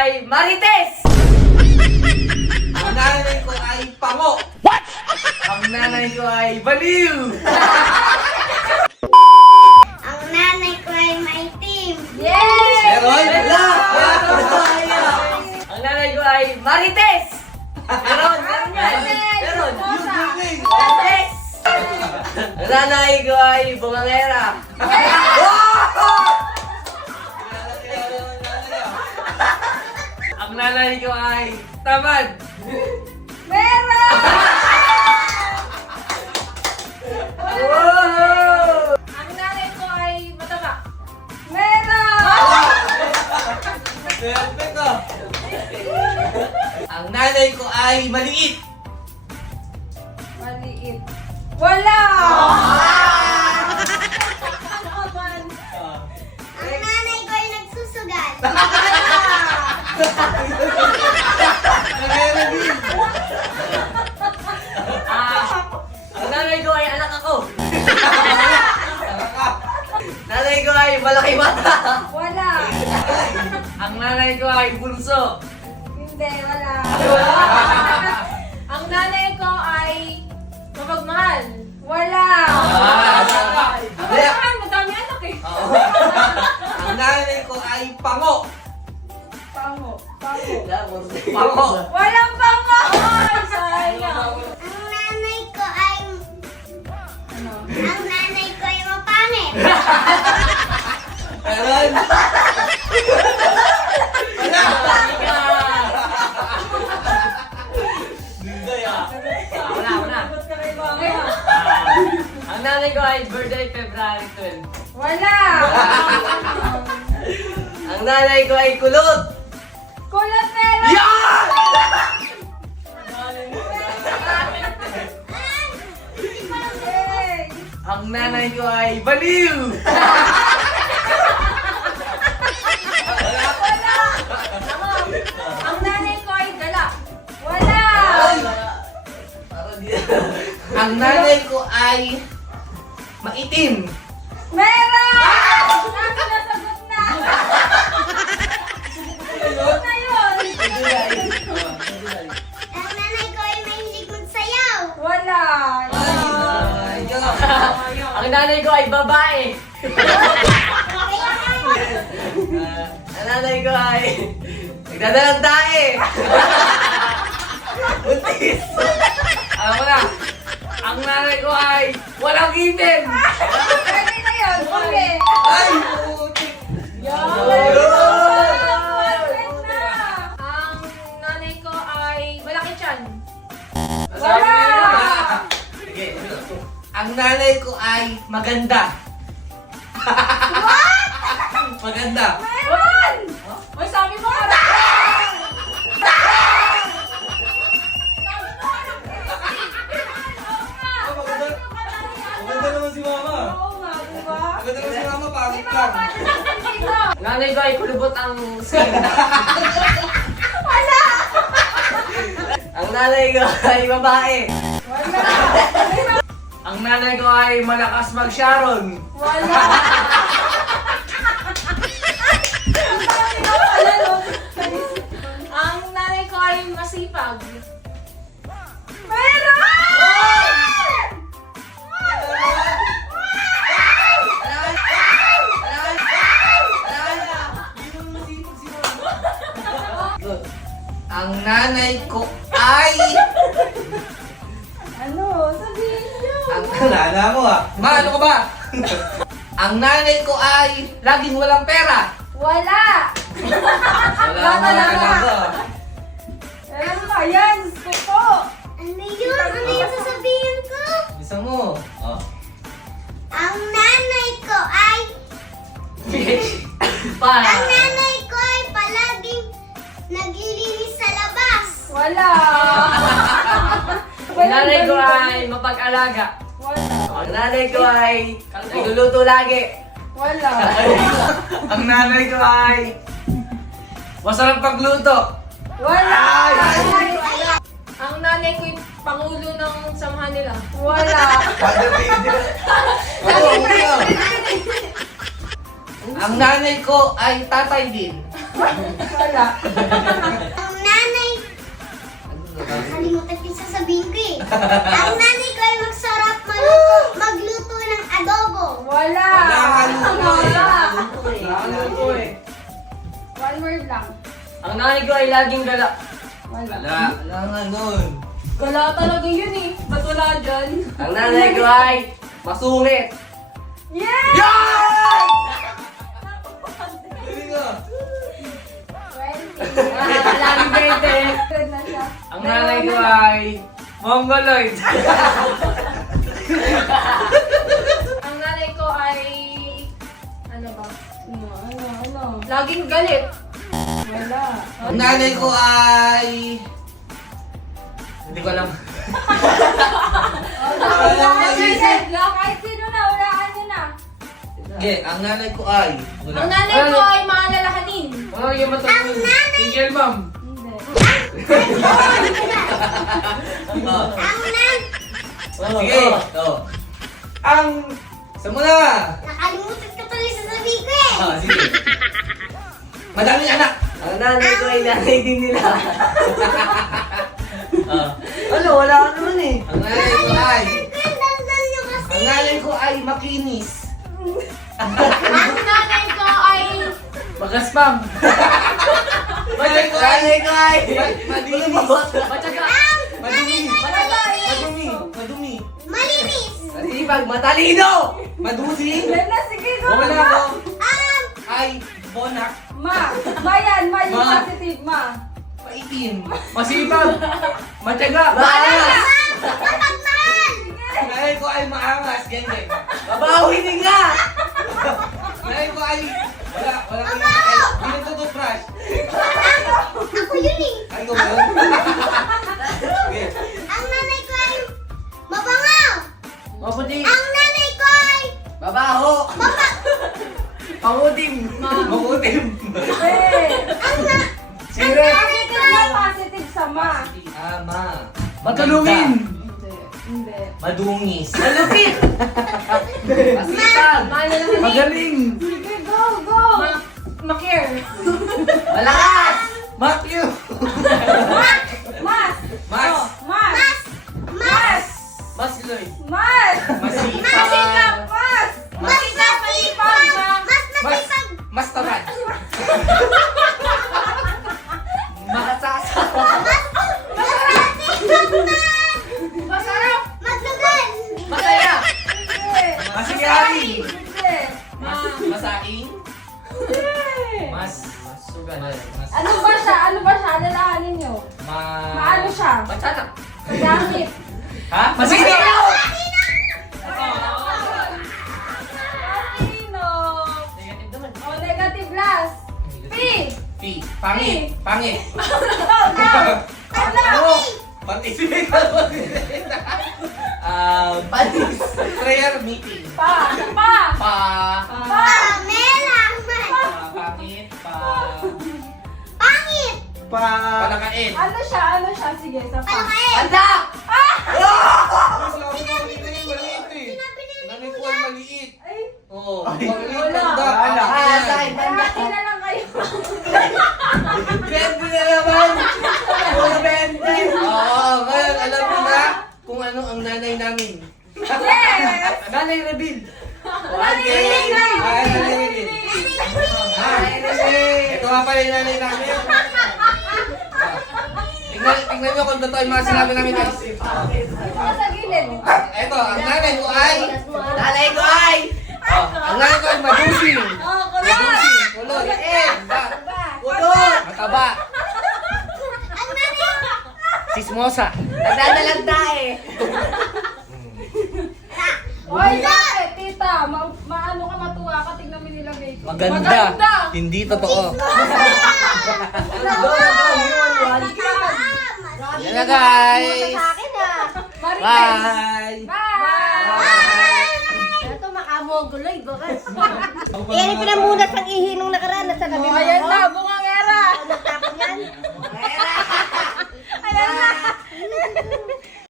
ay Marites! Ang nanay ko ay pango. Ang nanay ko ay Baliw! Ang nanay ko ay maitim. Meron? Wala! Ang nanay ko ay Marites! Meron, meron yan. Meron. Yung! Marites! Ang nanay ko ay Bungangera. Ang nanay ko ay Tamad. Wow! Ang nanay ko ay mataba. Ka! Ang nanay ko ay maliit. Maliit. Wala! Ah, ang nanay ko ay anak ako. nanay ko ay malaki mata. Wala! Ang nanay ko ay bulso. Hindi, wala. Ang nanay ko ay mapagmahal. Wala! Ah, Mapagmahal, madami anak eh. Ang nanay ko ay pango. Pango. Pango. Pango. Walang pango! Ay, sayang. Ang nanay ko ay... Ano? Ang nanay ko ay mapangit. Meron. Wala, wala. Ah, ang nanay ko ay birthday February 12. Wala! Ang nanay ko ay kulot. Kulot pero! Yan! Ang nanay ko ay baliw. Ang nanay ko ay dala. Wala! Ang nanay ko ay maitim. Meron! Ang nanay ko ay babae. Ah, ang nanay ko ay nagdadalang tae. Buntis. Alam mo na. Ang nanay ko ay walang ngipin. Pwede na yun! Pwede! Ay, putik. Yan! Ang nanay ko ay maganda. maganda. Meron! Uy, sabi mo ka! Sabi mo! Oo nga! maganda. Maganda naman si mama. Oo nga, diba? Maganda naman si mama, pangit lang. nanay ko ay kulubot ang skin. Wala! Ang nanay ko ay babae. Wala! Ang nanay ko ay malakas mag-sharon. Wala! Sabi mo pala, no? Ang nanay ko ay masipag. Meron! Ang nanay ko ay... Nana mo ah. Ma, ano ka ba? Ang nanay ko ay laging walang pera. Wala! Wala Wala talaga. talaga. Alam mo, yan! Gusto ko! ano yun? Ano yung sasabihin ko? Isa mo. Oh. Ang nanay ko ay... Pa. Ang nanay ko ay palaging naglilinis sa labas. Wala! Ang nanay ko ay mapag-alaga. Ang nanay ko ay nagluluto lagi. Wala! Ang nanay ko ay masarap pagluto. Wala! Ay! Ang nanay ko yung pangulo ng samahan nila. Wala! Ang nanay ko ay tatay din. Wala. Ang nanay, nakalimutan ko yung sasabihin ko eh. Ang nanay ko ay magsarap magluto, ng adobo. Wala. Wala. Wala. One word lang. Ang nanay ko ay laging gala. Wala. Wala. Wala nga nun. Gala talaga yun eh. Ba't wala dyan? Ang nanay ko ay masungit. Nga. Ah, Laging. Ang nanay ko ay mongoloid. Ang nanay ko ay... Ano ba? Ano, ano, ano? Laging galit. Wala. Ang nanay ko ay... Hindi ko alam. Wala Wala kahit sino na, walaan nyo na. Okay, ang nanay ko ay... Wala. Ang nanay ko ay mga lalakanin. Ano yung matapos? Single mom. Hindi. Ang nan, Sige. Oh. Ang... Na? nakalimutan ko tuloy sasabihin ko eh. Ah, sige. Madaming anak. Ang nanay ko ay nanay din nila. Ah. Ano, wala ka naman eh. Ang nanay ko ay... Kasi. Ang nanay ko ay makinis. Ang nanay ko ay... Magaspam. Nanay ko ay... Nanay ko ay... Madinis. Matyaga. Masipag. Matalino. Madusi. Wala, sige go. Wala ko. Ang Ay, bonak. Ma. Ma yan. Ma yung Ma. positive. Ma. Paitim. Masipag. Matyaga. Maangas. Mapagmahal. Nanay ko ay maangas. Ganyan. Babawi din nga. Nanay ko ay... Wala, wala kang... Ay, hindi nagtututbrush. Ako yun eh. Ay, ko ba Madungis. Malupit. Masipag. Magaling. Go, go. Ma. Ma-care. Malakas. Matthew. Mas. Mas. Oh, mas. Mas. Mas Lloyd. Mas. Masipag. Mas. Masugan. Mas. Ano ba siya? Ano ba siya? Alalahanin niyo. Ma... Maano siya? Matyaga. Gamit. Ha? Masipag. Matino. Negative naman. O, negative last. P. P. Pangit. Pangit. Ano? Participate ka. Um, Panis. prayer meeting. Pa. Pa. Pa. Pa. Palakain. Ano siya? Ano siya? Sige, sa pa. Palakain. Anda. Nanay ay maliit. Ay, Oo. Wala. Tanda. Wala. Ah, sa akin. Marami na lang kayo. Bente na naman. Puro bente. Oo, ngayon alam mo na kung ano ang nanay namin. Yes! Nanay reveal. Okay. Ay, nanay namin. Ah, ito nga pala yung nanay namin. Tingnan, tingnan nyo kung totoo yung mga sinabi namin guys. Ito sa gilid. Ito, ang nanay ko ay... Nanay ko ay. Oh, ang nanay ko ay madusi. Oh, kulot! Madusi. Kulot. Eh? Kulot. Mataba. Ang nanay Sismosa. Nagdadalagda eh. Hoy, bakit, tita? Ma maano ka matuwa ka? Tignan mo nilagay ko. Maganda. Hindi totoo. Yan na guys. Marites. Bye. Bye! Ito makamoguloy, bukas. Yan yung pinamunas ang ihi nung nakaraan sa gabi Oh, ayan na, bungangera. Natapon yan. Ayan na.